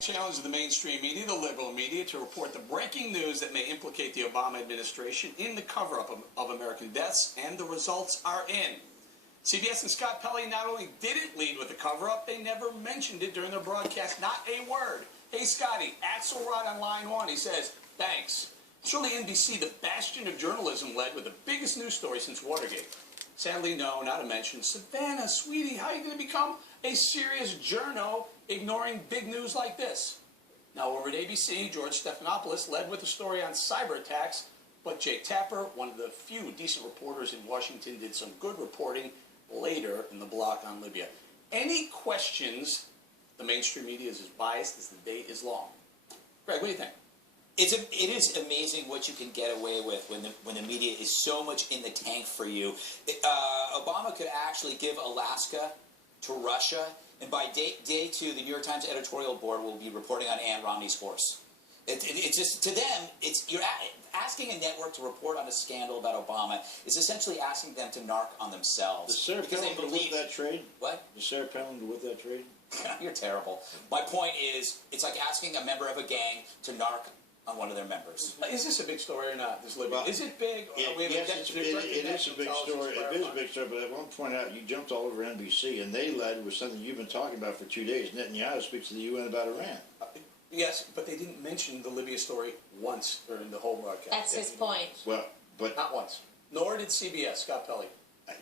Challenge the mainstream media, the liberal media, to report the breaking news that may implicate the Obama administration in the cover-up of American deaths, and the results are in. CBS and Scott Pelley not only didn't lead with the cover-up, they never mentioned it during their broadcast, not a word. Hey, Scotty, Axelrod on line one, he says, thanks. Surely NBC, the bastion of journalism, led with the biggest news story since Watergate. Sadly, no, not a mention. Savannah, sweetie, how are you going to become a serious journo ignoring big news like this? Now, over at ABC, George Stephanopoulos led with a story on cyber attacks, but Jake Tapper, one of the few decent reporters in Washington, did some good reporting later in the block on Libya. Any questions? The mainstream media is as biased as the day is long. Greg, what do you think? It is amazing what you can get away with when the media is so much in the tank for you. Obama could actually give Alaska to Russia, and by day two, the New York Times editorial board will be reporting on Ann Romney's horse. It's just, to them, you're asking a network to report on a scandal about Obama is essentially asking them to narc on themselves. Does Sarah Palin go with that trade? What? Does Sarah Palin go with that trade? You're terrible. My point is, it's like asking a member of a gang to narc on one of their members. Is this a big story or not, this Libya? Is it big? Yes, it is a big story. It is a big story, but I want to point out, you jumped all over NBC, and they led with something you've been talking about for 2 days. Netanyahu speaks to the UN about Iran. Yes, but they didn't mention the Libya story once during the whole broadcast. That's his point. Well, but not once. Nor did CBS, Scott Pelley.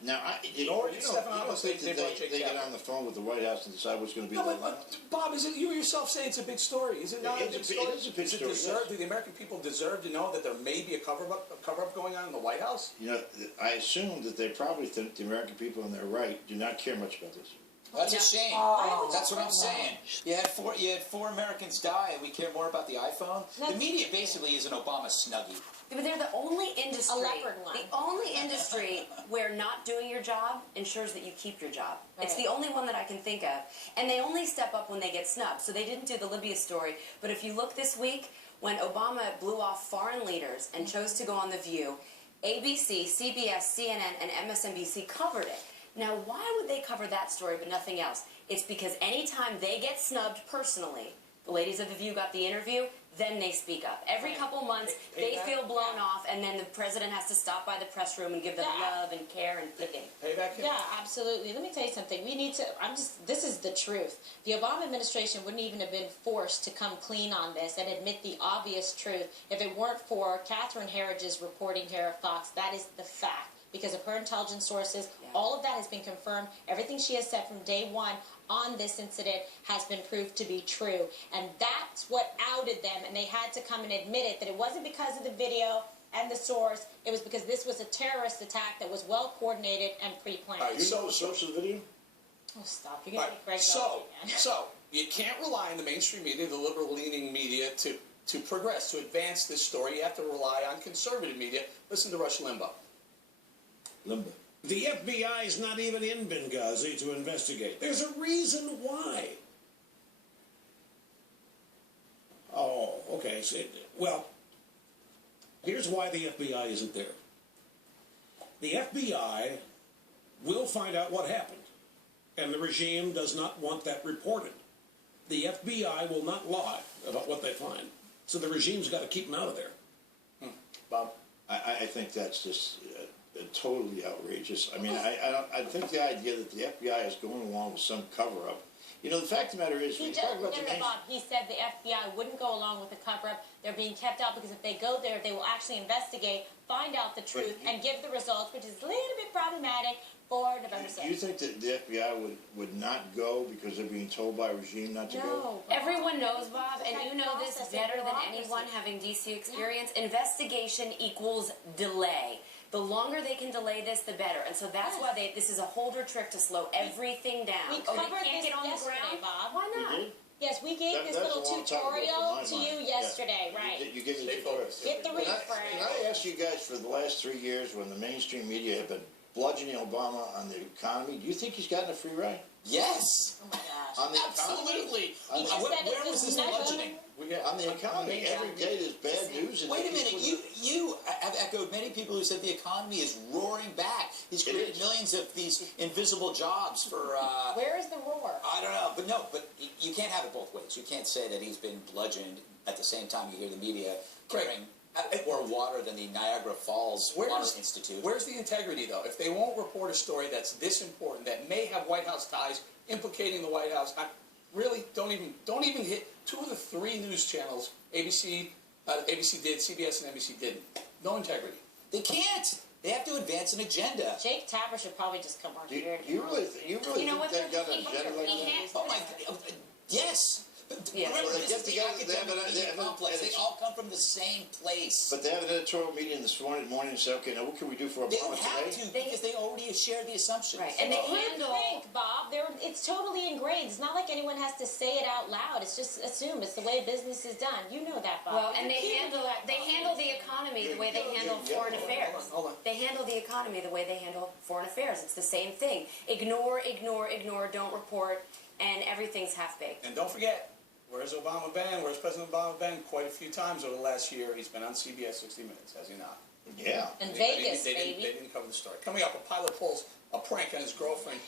Now, you don't think that they get on the phone with the White House and decide what's going to be the line? Bob, is it you yourself say it's a big story? Is it not a big story? It is a big story. Do the American people deserve to know that there may be a cover-up going on in the White House? You know, I assume that they probably think the American people in their right do not care much about this. That's a shame. Oh, that's what I'm saying. You had four Americans die, and we care more about the iPhone. The media basically is an Obama snuggie. But they're the only industry, a leopard one. the only industry where not doing your job ensures that you keep your job. Right. It's the only one that I can think of. And they only step up when they get snubbed. So they didn't do the Libya story. But if you look this week, when Obama blew off foreign leaders and chose to go on The View, ABC, CBS, CNN, and MSNBC covered it. Now, why would they cover that story but nothing else? It's because anytime they get snubbed personally, the ladies of The View got the interview, then they speak up. Every couple months, they feel blown off, and then the president has to stop by the press room and give them love and care and thinking. Payback? Yeah, absolutely. Let me tell you something. We need to, this is the truth. The Obama administration wouldn't even have been forced to come clean on this and admit the obvious truth if it weren't for Catherine Herridge's reporting here at Fox. That is the fact. Because of her intelligence sources, all of that has been confirmed. Everything she has said from day one on this incident has been proved to be true. And that's what outed them, and they had to come and admit it, that it wasn't because of the video and the source, it was because this was a terrorist attack that was well coordinated and pre-planned. You know the source of the video? Oh, stop. You're going to make Greg So, you can't rely on the mainstream media, the liberal-leaning media, to progress, to advance this story. You have to rely on conservative media. Listen to Rush Limbaugh. The FBI is not even in Benghazi to investigate. There's a reason why. Oh, okay. So, well, here's why the FBI isn't there. The FBI will find out what happened, and the regime does not want that reported. The FBI will not lie about what they find, so the regime's got to keep them out of there. Bob? I think that's just totally outrageous. I mean, I think the idea that the FBI is going along with some cover-up. You know, the fact of the matter is, He said the FBI wouldn't go along with the cover-up. They're being kept out because if they go there, they will actually investigate, find out the truth, and give the results, which is a little bit problematic for November 6th. Do you think that the FBI would not go because they're being told by a regime not to go? No. Everyone knows, Bob, and you know this better than anyone having D.C. experience. Investigation equals delay. The longer they can delay this, the better. And so that's why this is a holder trick to slow everything down. We covered they can't this get on the ground, Bob. Why not? Yes, we gave this little tutorial to you yesterday, right? You gave me the tutorial. Get the refresh. Can I ask you guys, for the last 3 years, when the mainstream media have been bludgeoning Obama on the economy, do you think he's gotten a free ride? Yes. Oh, my God. On the Absolutely. He just said where was it's this a bludgeoning? on the economy, every day there's bad news. And Wait a minute, people- you have echoed many people who said the economy is roaring back. He's It created is. millions of these invisible jobs for, Where is the roar? I don't know, but you can't have it both ways. You can't say that he's been bludgeoned at the same time you hear the media carrying more water than the Niagara Falls Water Institute. Where's the integrity, though? If they won't report a story that's this important, that may have White House ties, implicating the White House, really don't even hit 2 of the 3 news channels. ABC did, CBS and NBC didn't. No integrity. They can't. They have to advance an agenda. Jake Tapper should probably just come on here. You really think what, they've got an he agenda like that? can't- Oh my God! Yes. Yeah. Remember, Well, they this get is the together, they have academic an- media they have an- complex. and They it's- all come from the same place. But they have an editorial meeting this morning and say, okay, now what can we do for They Obama don't have today? to because they already shared the assumptions. Right, and they handle. Think, Bob. It's totally ingrained. It's not like anyone has to say it out loud. It's just assumed. It's the way business is done. You know that, Bob. Well, and You're they cute handle with that, they Bob. handle the economy the way they handle Yeah, foreign hold on, affairs. hold on. They handle the economy the way they handle foreign affairs. It's the same thing. Ignore, ignore, ignore. Don't report, and everything's half baked. And don't forget, where's Obama been? Where's President Obama been? Quite a few times over the last year, he's been on CBS 60 Minutes, has he not? Yeah. In They Vegas, didn't- baby. They didn't cover the story. Coming up, a pilot pulls a prank on his girlfriend.